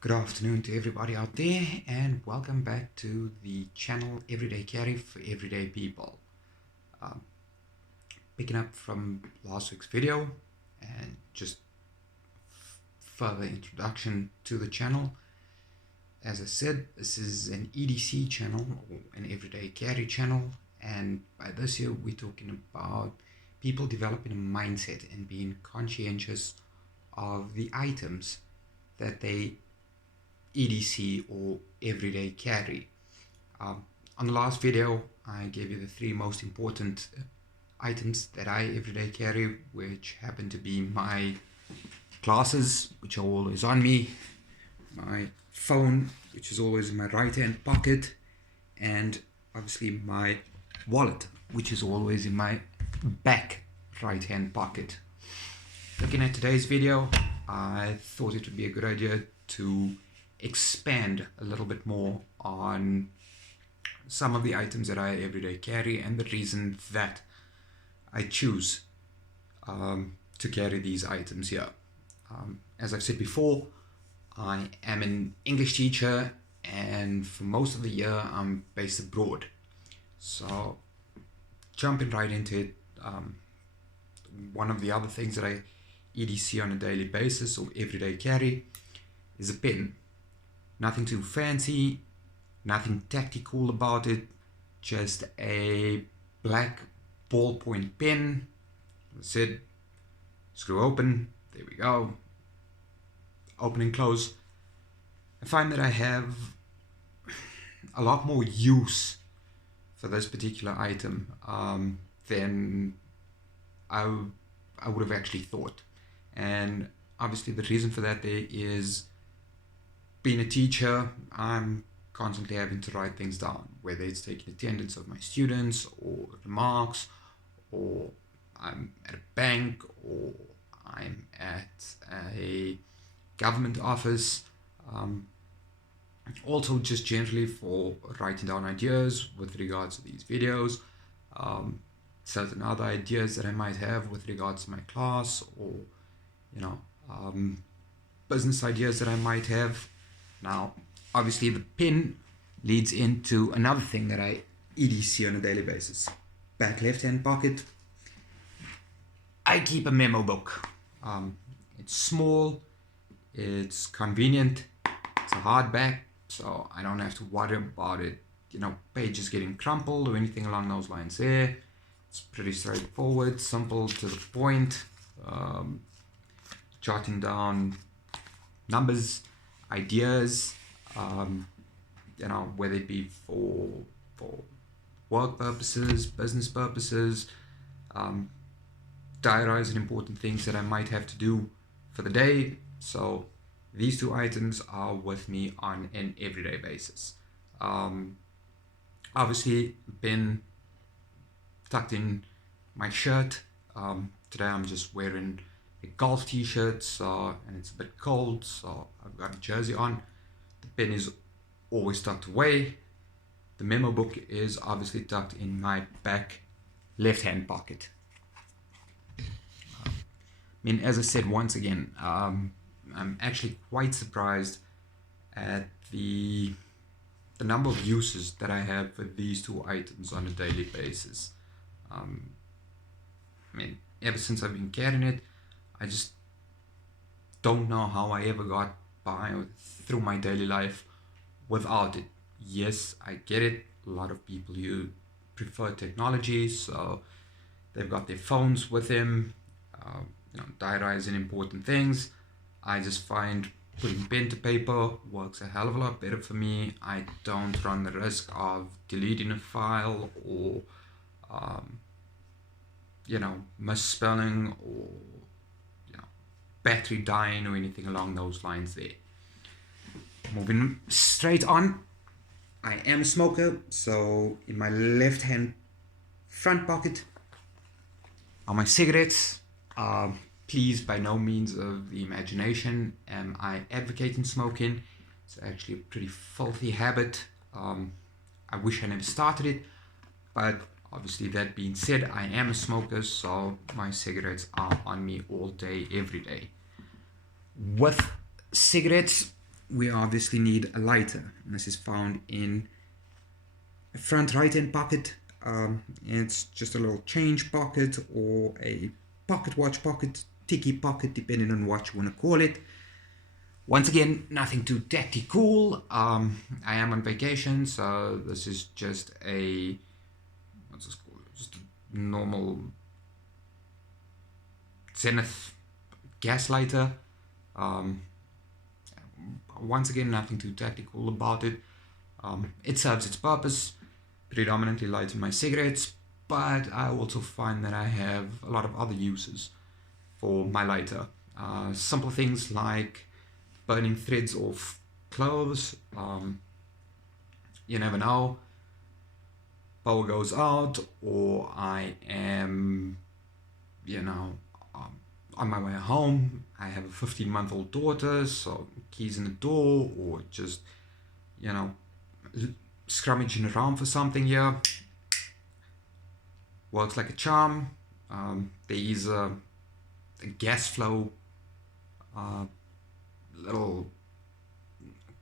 Good afternoon to everybody out there, and welcome back to the channel Everyday Carry for Everyday People. Picking up from last week's video and just further introduction to the channel. As I said, this is an EDC channel, or an Everyday Carry channel, and by this year we're talking about people developing a mindset and being conscientious of the items that they EDC or everyday carry. On the last video, I gave you the 3 most important items that I everyday carry, which happen to be my glasses, which are always on me, my phone, which is always in my right hand pocket, and obviously my wallet, which is always in my back right hand pocket. Looking at today's video, I thought it would be a good idea to expand a little bit more on some of the items that I everyday carry and the reason that I choose to carry these items here. As I've said before, I am an English teacher, and for most of the year I'm based abroad. So jumping right into it, one of the other things that I EDC on a daily basis or everyday carry is a pen. Nothing too fancy, nothing tactical about it, just a black ballpoint pen. That's it. Screw open, there we go. Open and close. I find that I have a lot more use for this particular item than I would have actually thought. And obviously the reason for that there is, being a teacher, I'm constantly having to write things down, whether it's taking attendance of my students or remarks, or I'm at a bank, or I'm at a government office. Also just generally for writing down ideas with regards to these videos, certain other ideas that I might have with regards to my class, or business ideas that I might have. Now, obviously the pen leads into another thing that I EDC on a daily basis. Back left hand pocket, I keep a memo book. It's small, it's convenient, it's a hardback, so I don't have to worry about it, pages getting crumpled or anything along those lines there. It's pretty straightforward, simple, to the point. Jotting down numbers, ideas, whether it be for work purposes, business purposes, diarizing important things that I might have to do for the day. So these 2 items are with me on an everyday basis. Obviously, pen tucked in my shirt. Today I'm just wearing a golf t-shirt, and it's a bit cold, so I've got a jersey on. The pen is always tucked away. The memo book is obviously tucked in my back left hand pocket. As I said, once again, I'm actually quite surprised at the number of uses that I have for these 2 items on a daily basis. Ever since I've been carrying it, I just don't know how I ever got by through my daily life without it. Yes, I get it. A lot of people prefer technology, so they've got their phones with them, diarizing important things. I just find putting pen to paper works a hell of a lot better for me. I don't run the risk of deleting a file or misspelling or battery dying or anything along those lines there. Moving straight on, I am a smoker, so in my left hand front pocket are my cigarettes. Please, by no means of the imagination am I advocating smoking. It's actually a pretty filthy habit. I wish I never started it, but obviously, that being said, I am a smoker, so my cigarettes are on me all day, every day. With cigarettes, we obviously need a lighter. And this is found in a front right hand pocket. It's just a little change pocket or a pocket watch pocket, tiki pocket, depending on what you want to call it. Once again, nothing too tactical. I am on vacation, so this is just a, what's this called? Just a normal Zenith gas lighter. Once again, nothing too tactical about it. It serves its purpose, predominantly lighting my cigarettes, but I also find that I have a lot of other uses for my lighter. Simple things like burning threads off clothes. You never know, power goes out, or I am, on my way home. I have a 15-month-old daughter, so keys in the door, or just, scrummaging around for something here. Works like a charm. There is a gas flow little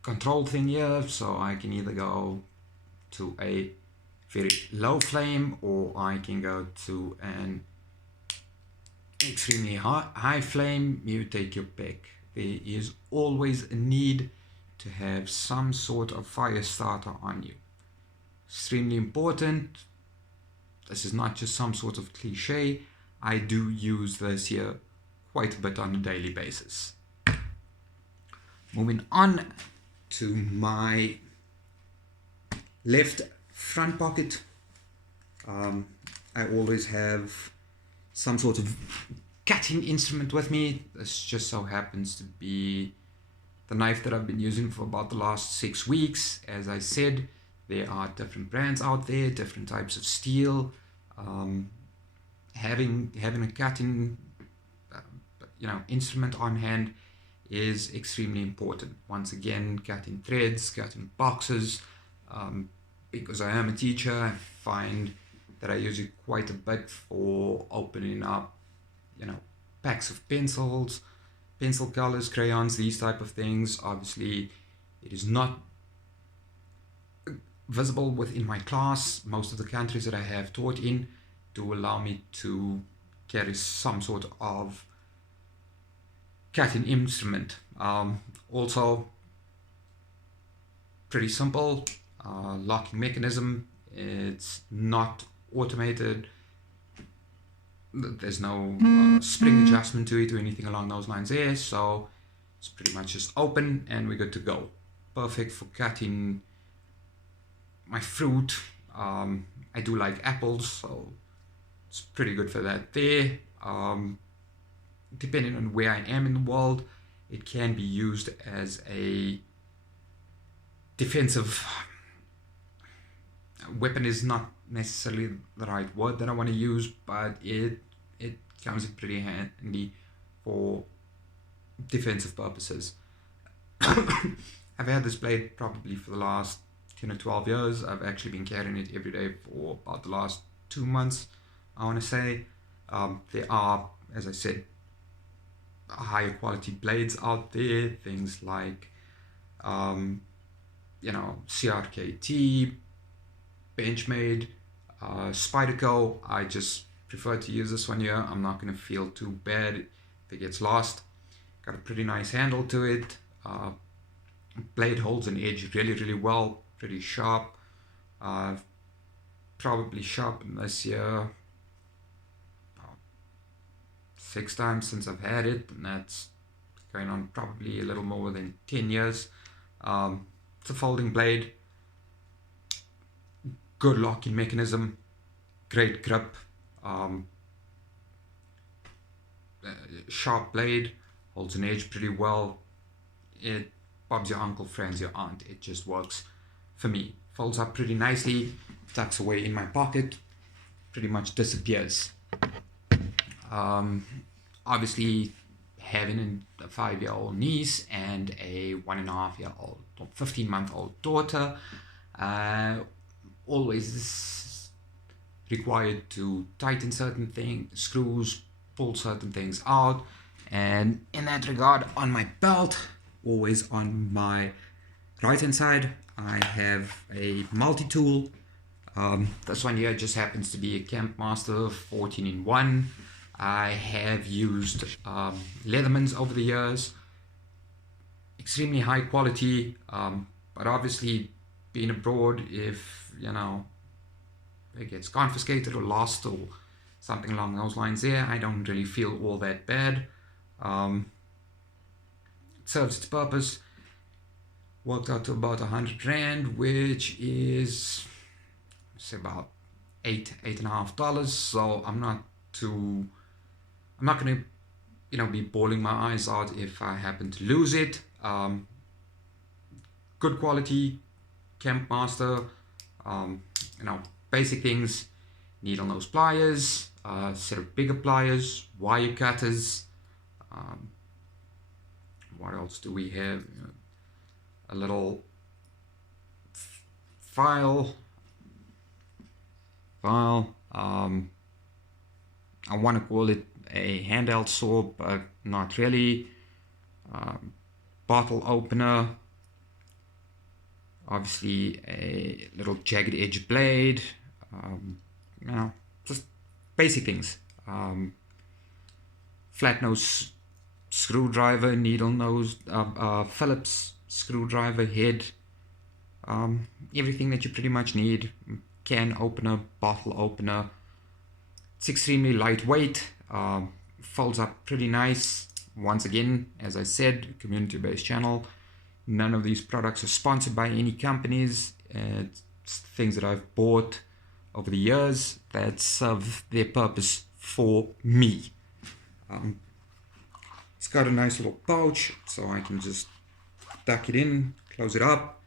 control thing here, so I can either go to a very low flame, or I can go to an extremely high flame. You take your pick. There is always a need to have some sort of fire starter on you. Extremely important. This is not just some sort of cliche. I do use this here quite a bit on a daily basis. Moving on to my left front pocket. I always have some sort of cutting instrument with me. This just so happens to be the knife that I've been using for about the last 6 weeks. As I said, there are different brands out there, different types of steel. Having a cutting instrument on hand is extremely important. Once again, cutting threads, cutting boxes. Because I am a teacher, I find that I use it quite a bit for opening up, packs of pencils, pencil colors, crayons, these type of things. Obviously, it is not visible within my class. Most of the countries that I have taught in do allow me to carry some sort of cutting instrument. Also, pretty simple locking mechanism. It's not automated. There's no spring adjustment to it or anything along those lines there, so it's pretty much just open and we're good to go. Perfect for cutting my fruit. I do like apples, so it's pretty good for that there. Depending on where I am in the world, it can be used as a defensive weapon. Is not necessarily the right word that I want to use, but it comes in pretty handy for defensive purposes. I've had this blade probably for the last 10 or 12 years. I've actually been carrying it every day for about the last 2 months, I want to say. There are, as I said, higher quality blades out there, things like CRKT, Benchmade, Spyderco. I just prefer to use this one here. I'm not going to feel too bad if it gets lost. Got a pretty nice handle to it. Blade holds an edge really well, pretty sharp. I've probably sharpened this here 6 times since I've had it, and that's going on probably a little more than 10 years. It's a folding blade, good locking mechanism, great grip, sharp blade, holds an edge pretty well. It bobs your uncle, friends your aunt. It just works for me. Folds up pretty nicely, tucks away in my pocket, pretty much disappears. Obviously, having a 5-year-old niece and a 1.5-year-old or 15-month-old daughter, always required to tighten certain things, screws, pull certain things out. And in that regard, on my belt, always on my right hand side, I have a multi-tool. This one here just happens to be a Campmaster 14-in-1. I have used Leathermans over the years, extremely high quality, but obviously being abroad, if it gets confiscated or lost or something along those lines there, I don't really feel all that bad. It serves its purpose. Worked out to about 100 Rand, which is say about $8.5. So I'm not gonna be bawling my eyes out if I happen to lose it. Good quality Campmaster, basic things: needle nose pliers, a set of bigger pliers, wire cutters. What else do we have? A little file. I want to call it a handheld saw, but not really. Bottle opener. Obviously a little jagged edge blade. Just basic things. Flat nose screwdriver, needle nose, Phillips screwdriver head. Everything that you pretty much need. Can opener, bottle opener. It's extremely lightweight, folds up pretty nice. Once again, as I said, community-based channel. None of these products are sponsored by any companies. It's things that I've bought over the years that serve their purpose for me. It's got a nice little pouch, so I can just tuck it in, close it up,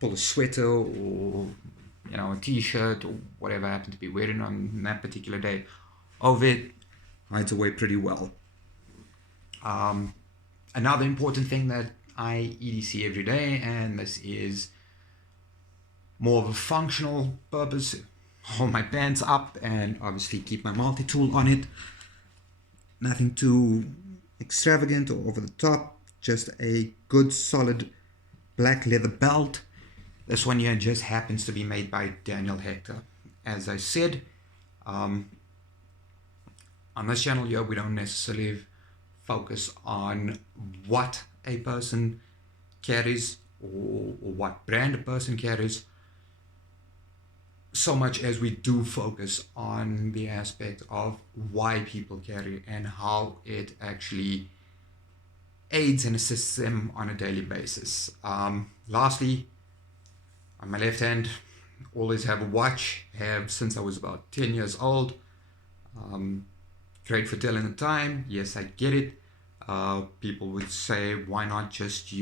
pull a sweater or a t-shirt or whatever I happen to be wearing on that particular day over it. Hides away pretty well. Another important thing that I EDC every day, and this is more of a functional purpose: hold my pants up and obviously keep my multi-tool on it. Nothing too extravagant or over the top, just a good solid black leather belt. This one here just happens to be made by Daniel Hector. As I said, on this channel here, we don't necessarily focus on what a person carries or what brand a person carries, so much as we do focus on the aspect of why people carry and how it actually aids and assists them on a daily basis. Lastly, on my left hand, always have a watch. Have since I was about 10 years old. Great for telling the time. Yes, I get it. People would say, why not just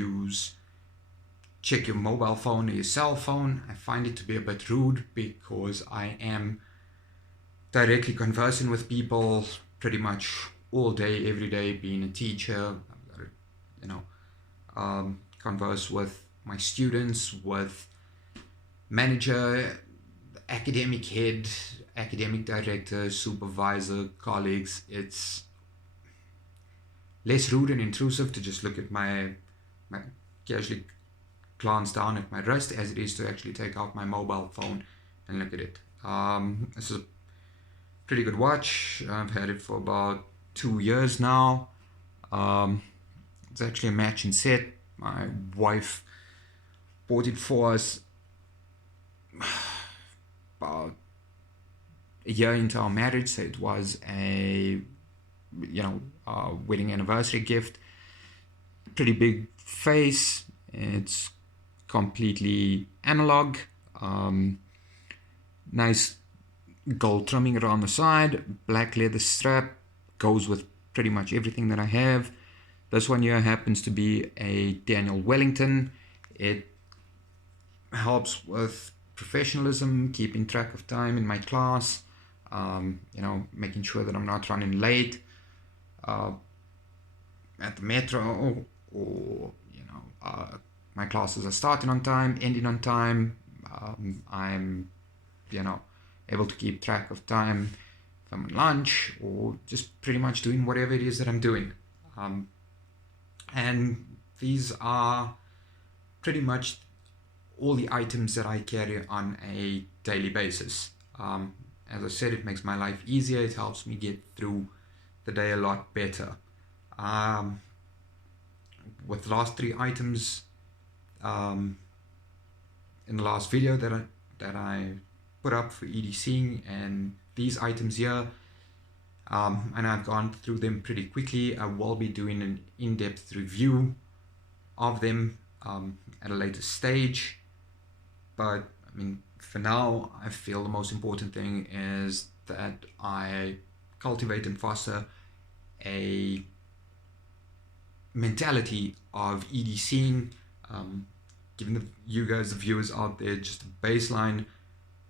check your mobile phone or your cell phone? I find it to be a bit rude because I am directly conversing with people pretty much all day, every day. Being a teacher, I've got to, converse with my students, with manager, academic head, academic director, supervisor, colleagues. It's less rude and intrusive to just look at my casually glance down at my wrist as it is to actually take out my mobile phone and look at it. This is a pretty good watch. I've had it for about 2 years now. It's actually a matching set. My wife bought it for us about a year into our marriage, so it was a wedding anniversary gift. Pretty big face. It's completely analog. Nice gold trimming around the side. Black leather strap. Goes with pretty much everything that I have. This one here happens to be a Daniel Wellington. It helps with professionalism, keeping track of time in my class, making sure that I'm not running late at the metro, or my classes are starting on time, ending on time. I'm able to keep track of time if I'm on lunch or just pretty much doing whatever it is that I'm doing. And these are pretty much all the items that I carry on a daily basis. As I said, it makes my life easier. It helps me get through the day a lot better. With the last 3 items in the last video that I put up for EDCing, and these items here, and I've gone through them pretty quickly. I will be doing an in-depth review of them at a later stage, but I mean, for now, I feel the most important thing is that I cultivate and foster a mentality of EDCing, giving you guys, the viewers out there, just a baseline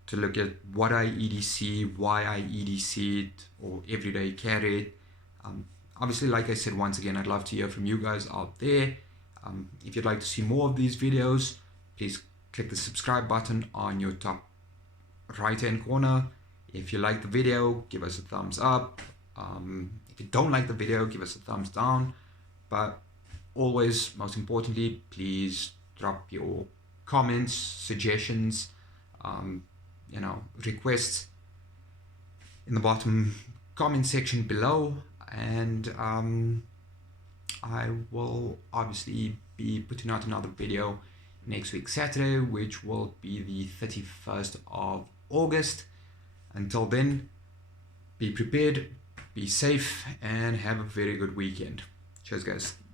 to look at what I EDC, why I EDC it, or everyday carry it. Obviously, like I said, once again, I'd love to hear from you guys out there. If you'd like to see more of these videos, please click the subscribe button on your top right hand corner. If you like the video, give us a thumbs up. If you don't like the video, give us a thumbs down. But always, most importantly, please drop your comments, suggestions, requests in the bottom comment section below, and I will obviously be putting out another video next week Saturday, which will be the 31st of August. Until then, be prepared, be safe, and have a very good weekend. Cheers, guys.